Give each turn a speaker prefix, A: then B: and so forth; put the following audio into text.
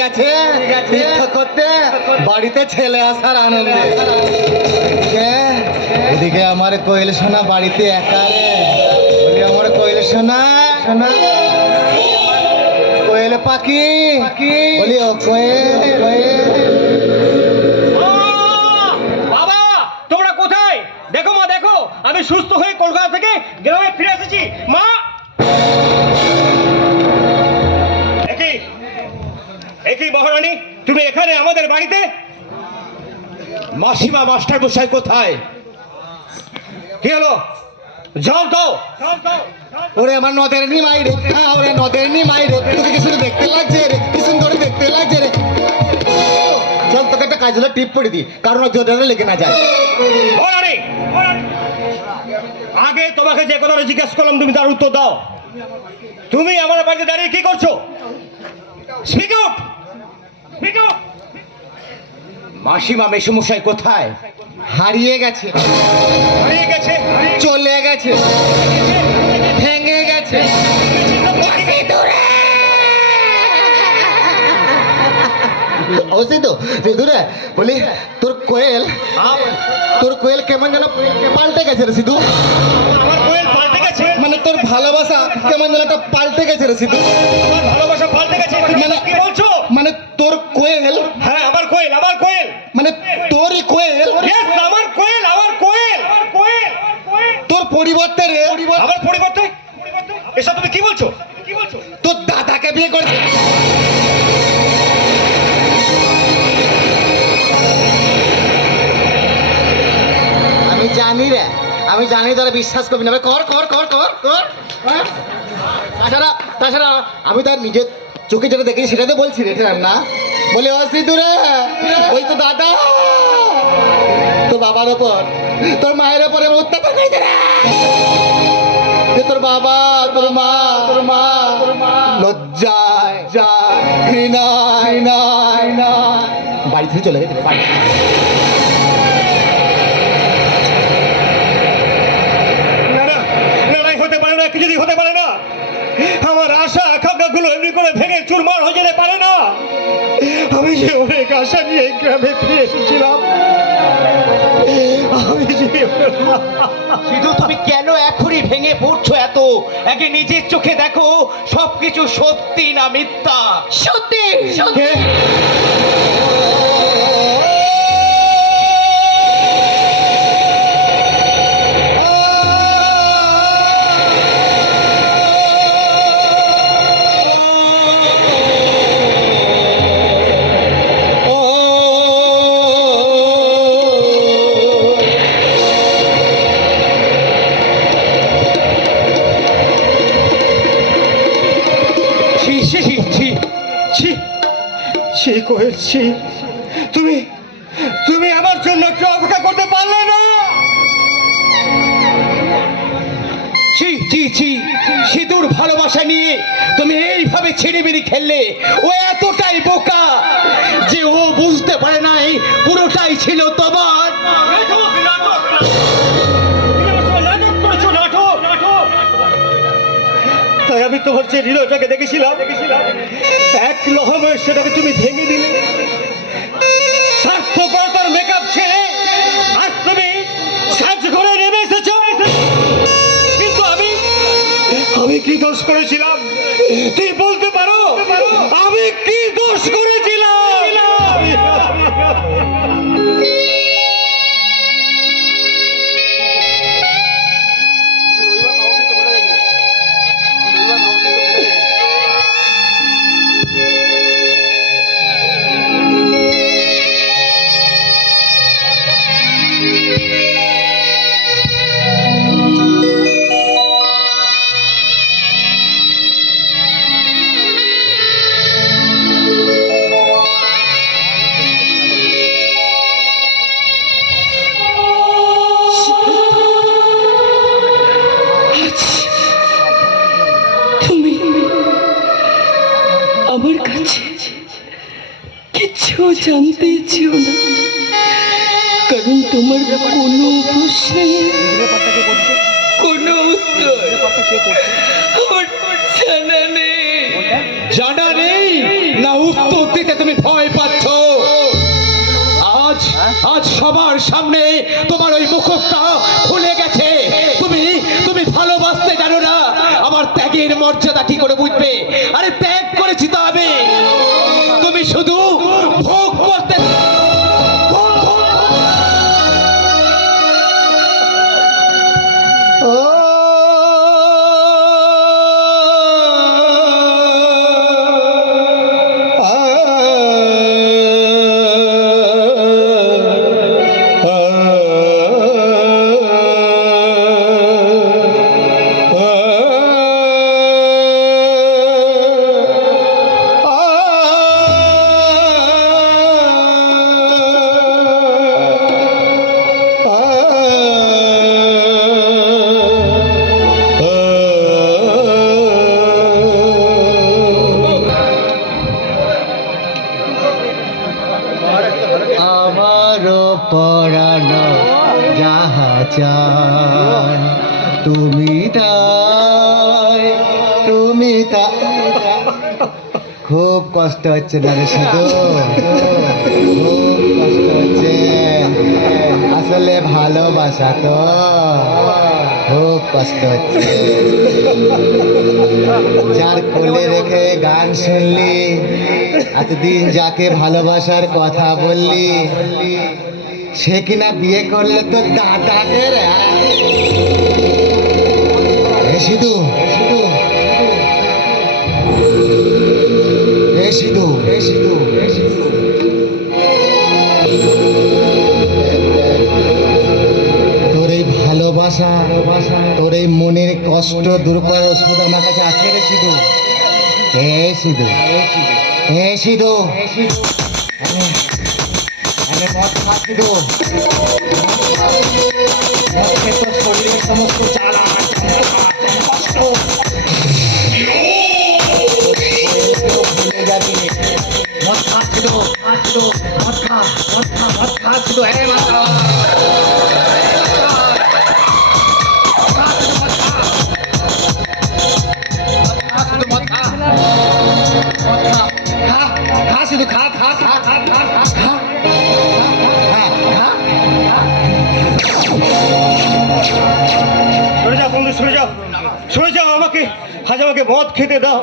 A: গেছে তীর্থ করতে বাড়িতে ছেলে আসার আনন্দে। এদিকে আমার কোয়েল সোনা বাড়িতে একা রে। বলি আমার কোয়েল সোনা? সোনা। কোয়েল পাখি। বলি ও কোয়েল
B: বাবা তোমরা কোথায়? দেখো মা দেখো। আমি সুস্থ হয়ে কলকাতা থেকে গ্রামে ফিরে মহারানী তুমি এখানে আমাদের বাড়িতে?
C: মাসিমা মাস্টার মশাই কোথায়?
B: কি হলো?
A: হ্যাঁ লেগে না যায়।
B: আগে তোমাকে যে কথাটা জিজ্ঞেস করলাম, তুমি তার উত্তর দাও। তুমি আমার বাড়িতে দাঁড়িয়ে কি করছ? স্পিক আউট
C: মাসিমা মেসমশাই কোথায়?
A: হারিয়ে গেছে।
B: হারিয়ে গেছে।
A: চলে গেছে। ভেঙে গেছে। অবশ্যই তো সিধু বলি তোর কোয়েল তোর কোয়েল কেমন যেন পাল্টে গেছে রে সিধু।
B: আমার কোয়েল পাল্টে গেছে।
A: মানে তোর ভালোবাসা কেমন যেন একটা পাল্টে গেছে রে সিধু।
B: আমার ভালোবাসা পাল্টে গেছে।
A: মানে
B: কি বলছো
A: মানে তোর কোয়েল
B: হ্যাঁ আমার কোয়েল আমার কোয়েল
A: মানে তোরই কোয়েল
B: Yes, আমার কোয়েল আমার কোয়েল আমার কোয়েল
A: তোর পরিবর্তে রে
B: আমার পরিবর্তে এসব তুমি কি বলছো? কি বলছো
A: তোর দাদাকে বিয়ে করেছে আমি জানি রে, আমি জানি তোরা বিশ্বাস করবি না। কর কর কর কর কর। কর। তাছাড়া তাছাড়া আমি তার নিজের চোখে যেটা দেখি সেটা তো বলছি রে না? বলে ও সিধু রে ওই তো দাদা। তোর বাবার ওপর, তোর মায়ের ওপরে অত্যাচার করেছে রে। তোর বাবা, তোর মা তোর মা তোর মা। লজ্জায়, যায়, ঘৃণায় নাই না বাড়ি থেকে চলে গেছে বাড়ি।
B: হতে পারে না আমার আশা, আকাঙ্ক্ষাগুলো এমনি করে ভেঙে চুরমার হয়ে যেতে পারে না। আমি যে অনেক আশা নিয়ে গ্রামে ফিরে এসেছিলাম।
C: শুধু তুমি কেন এখনই ভেঙে পড়ছো এত? একে নিজের চোখে দেখো সবকিছু সত্যি না মিথ্যা?
D: সত্যি।
B: কে? ছি কোয়েল ছি তুমি তুমি আমার জন্য একটু অপেক্ষা করতে পারলে না।
C: সিঁদুর ভালোবাসা নিয়ে তুমি এইভাবে ছিড়িবিড়ি খেললে, ও এতটাই বোকা যে ও বুঝতে পারে নাই পুরোটাই ছিল তোমার।
B: আমি তোমার যে হৃদয়টাকে দেখেছিলাম। এক লহমে সেটাকে তুমি ভেঙে দিলে। স্বার্থপরতার মেকআপ ছেড়ে আজ তুমি সাজ করে নেমে এসেছ। কিন্তু আমি আমি কি দোষ করেছিলাম? তুই বলতে পারো?
D: জানতে চেও না। কারণ তোমার কোনো প্রশ্নে কোনো উত্তর জানা নেই।
C: জানা নেই? না উত্তর দিতে তুমি ভয় পাচ্ছ। আজ আজ সবার সামনে তোমার ওই মুখোশটা খুলে গেছে। তুমি তুমি ভালোবাসতে জানো না, আমার ত্যাগের মর্যাদা কি করে বুঝবে? আরে ত্যাগ করেছি তো।
A: আমারও পরানো যাহা চায়, তুমি তাই, তুমি তা। খুব কষ্ট হচ্ছে না রে শুধু? খুব কষ্ট হচ্ছে। আসলে ভালোবাসা তো। খুব কষ্ট হচ্ছে। যার কোলে রেখে গান শুনলি এতদিন যাকে ভালোবাসার কথা বললি, সে কিনা বিয়ে করলে তো সিধু সিধু তোর এই ভালোবাসা, তোর এই মনের কষ্ট দূর করার ওষুধ আমার কাছে আছে রে সিধু। হে সিধু। হে সিধু। আরে, মদ খা সিধু। মদ খেয়ে তোর শরীরের সমস্ত জ্বালা কষ্ট। ভুলে যাবি। মদ খা সিধু খা সিধু।
B: খাজাবাকে মদ খেতে দাও।